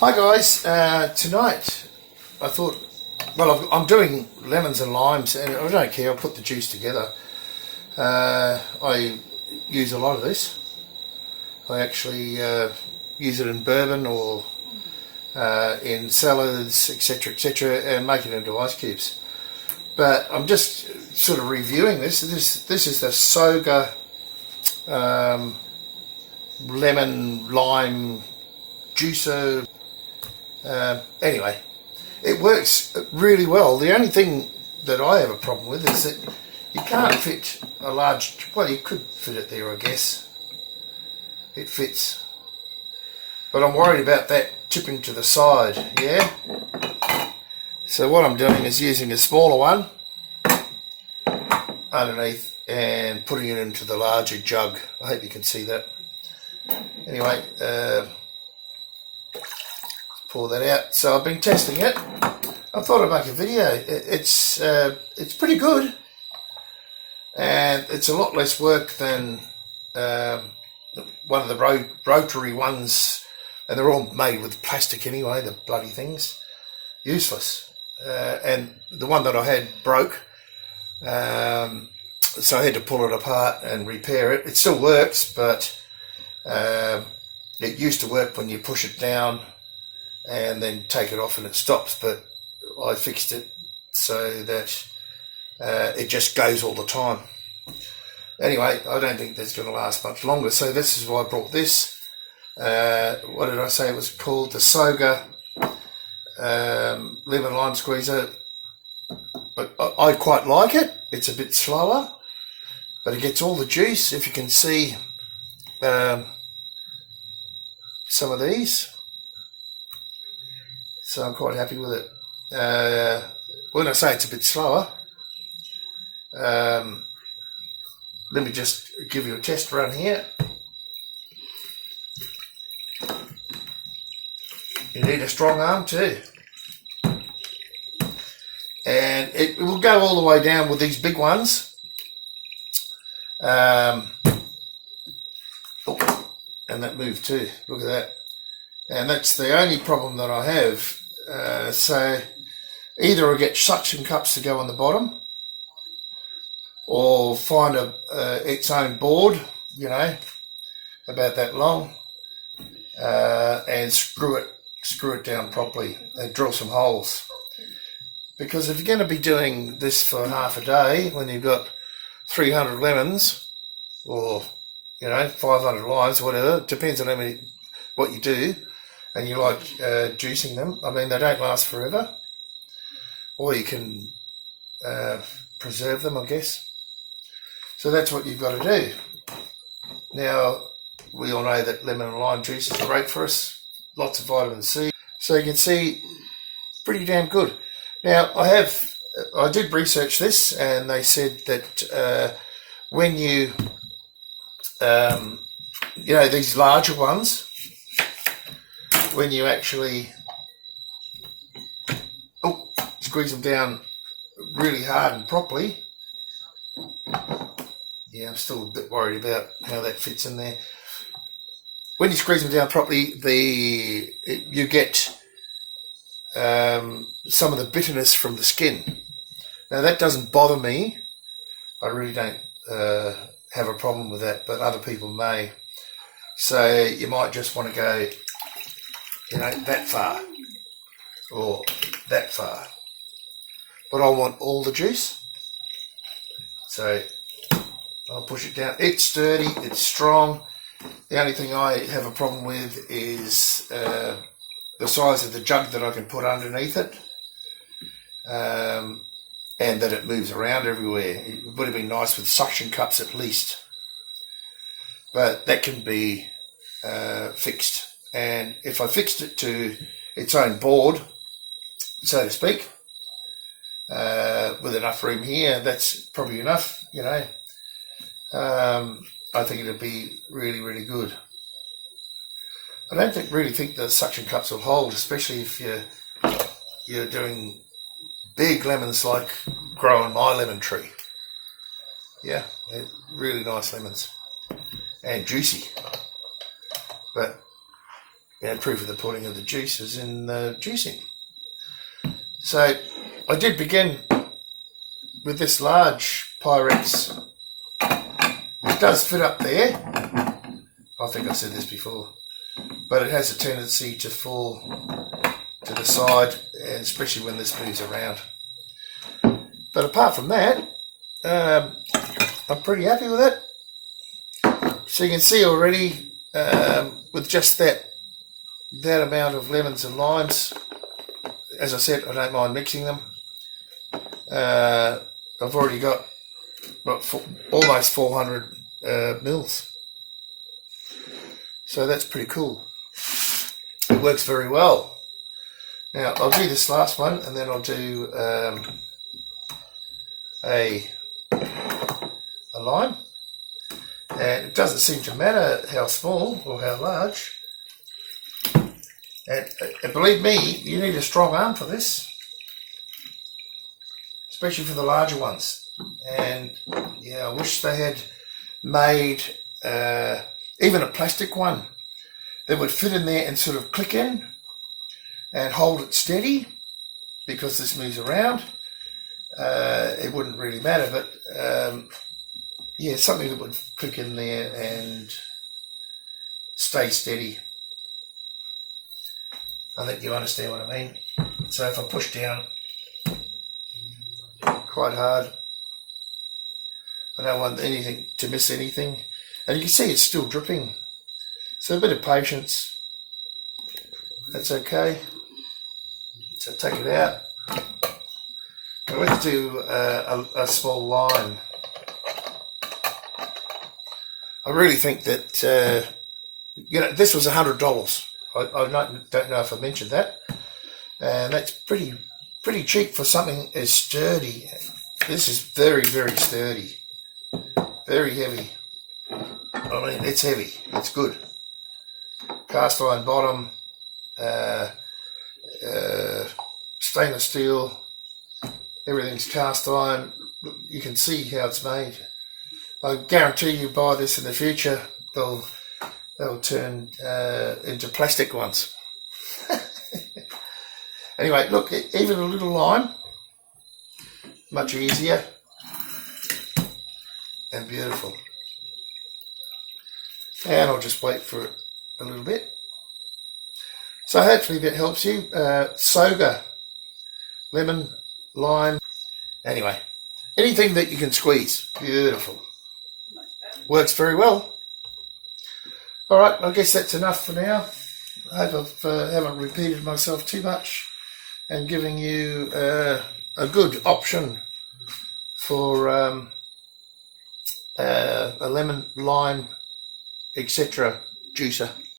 Hi guys, tonight I thought, well, I'm doing lemons and limes and I don't care, I'll put the juice together. I use a lot of this. I actually use it in bourbon or in salads, etc, and make it into ice cubes. But I'm just sort of reviewing this. This is the SOGA lemon lime juicer. Anyway, it works really well. The only thing that I have a problem with is that you can't fit a large, well, you could fit it there, I guess. It fits. But I'm worried about that tipping to the side, yeah? So what I'm doing is using a smaller one underneath and putting it into the larger jug. I hope you can see that. Anyway, pour that out. So I've been testing it. I thought I'd make a video. It's pretty good, and it's a lot less work than one of the rotary ones, and they're all made with plastic anyway, the bloody things. Useless. And the one that I had broke, so I had to pull it apart and repair it. It still works, but it used to work when you push it down and then take it off and it stops, but I fixed it so that it just goes all the time. Anyway, I don't think that's going to last much longer, so this is why I brought this. What did I say it was called? The SOGA lemon lime squeezer. But I quite like it. It's a bit slower, but it gets all the juice. If you can see some of these, so I'm quite happy with it. When I say it's a bit slower, let me just give you a test run here. You need a strong arm too. And it will go all the way down with these big ones. Oh, and that moved too, look at that. And that's the only problem that I have. So either I get suction cups to go on the bottom, or find its own board, you know, about that long, and screw it down properly and drill some holes. Because if you're going to be doing this for half a day, when you've got 300 lemons, or, you know, 500 limes, whatever, it depends on what you do, and you like juicing them. I mean, they don't last forever, or you can preserve them, I guess. So that's what you've got to do. Now, we all know that lemon and lime juice is great for us, lots of vitamin C. So you can see, pretty damn good. Now, I did research this, and they said that when you, you know, these larger ones, when you actually squeeze them down really hard and properly, yeah, I'm still a bit worried about how that fits in there. When you squeeze them down properly, you get some of the bitterness from the skin. Now that doesn't bother me. I really don't have a problem with that, but other people may. So you might just want to go, you know, that far or that far. But I want all the juice. So I'll push it down. It's sturdy, it's strong. The only thing I have a problem with is the size of the jug that I can put underneath it, and that it moves around everywhere. It would have been nice with suction cups at least, but that can be fixed. And if I fixed it to its own board, so to speak, with enough room here, that's probably enough, you know. I think it'd be really, really good. I don't really think the suction cups will hold, especially if you're doing big lemons like growing my lemon tree. Yeah, they're really nice lemons and juicy. But proof of the pudding of the juices in the juicing. So I did begin with this large Pyrex. It does fit up there. I think I said this before, but it has a tendency to fall to the side, and especially when this moves around. But apart from that, I'm pretty happy with it. So you can see already, with just that amount of lemons and limes, as I said, I don't mind mixing them. I've already got almost 400 mils. So that's pretty cool. It works very well. Now I'll do this last one, and then I'll do a lime. And it doesn't seem to matter how small or how large. And believe me, you need a strong arm for this, especially for the larger ones. And yeah, I wish they had made even a plastic one that would fit in there and sort of click in and hold it steady, because this moves around. It wouldn't really matter, but yeah, something that would click in there and stay steady. I think you understand what I mean. So if I push down quite hard, I don't want anything to miss anything. And you can see it's still dripping. So a bit of patience. That's okay. So take it out. Now let's do a small lime. I really think that, this was $100. I don't know if I mentioned that. And that's pretty cheap for something as sturdy. This is very, very sturdy. Very heavy. I mean, it's heavy. It's good. Cast iron bottom. Stainless steel. Everything's cast iron. You can see how it's made. I guarantee you buy this in the future, they'll turn into plastic ones. Anyway, look, even a little lime, much easier and beautiful. And I'll just wait for it a little bit. So hopefully that helps you. SOGA, lemon, lime, anyway, anything that you can squeeze, beautiful. Works very well. All right, I guess that's enough for now. I hope I haven't repeated myself too much, and giving you a good option for a lemon, lime, etc. juicer.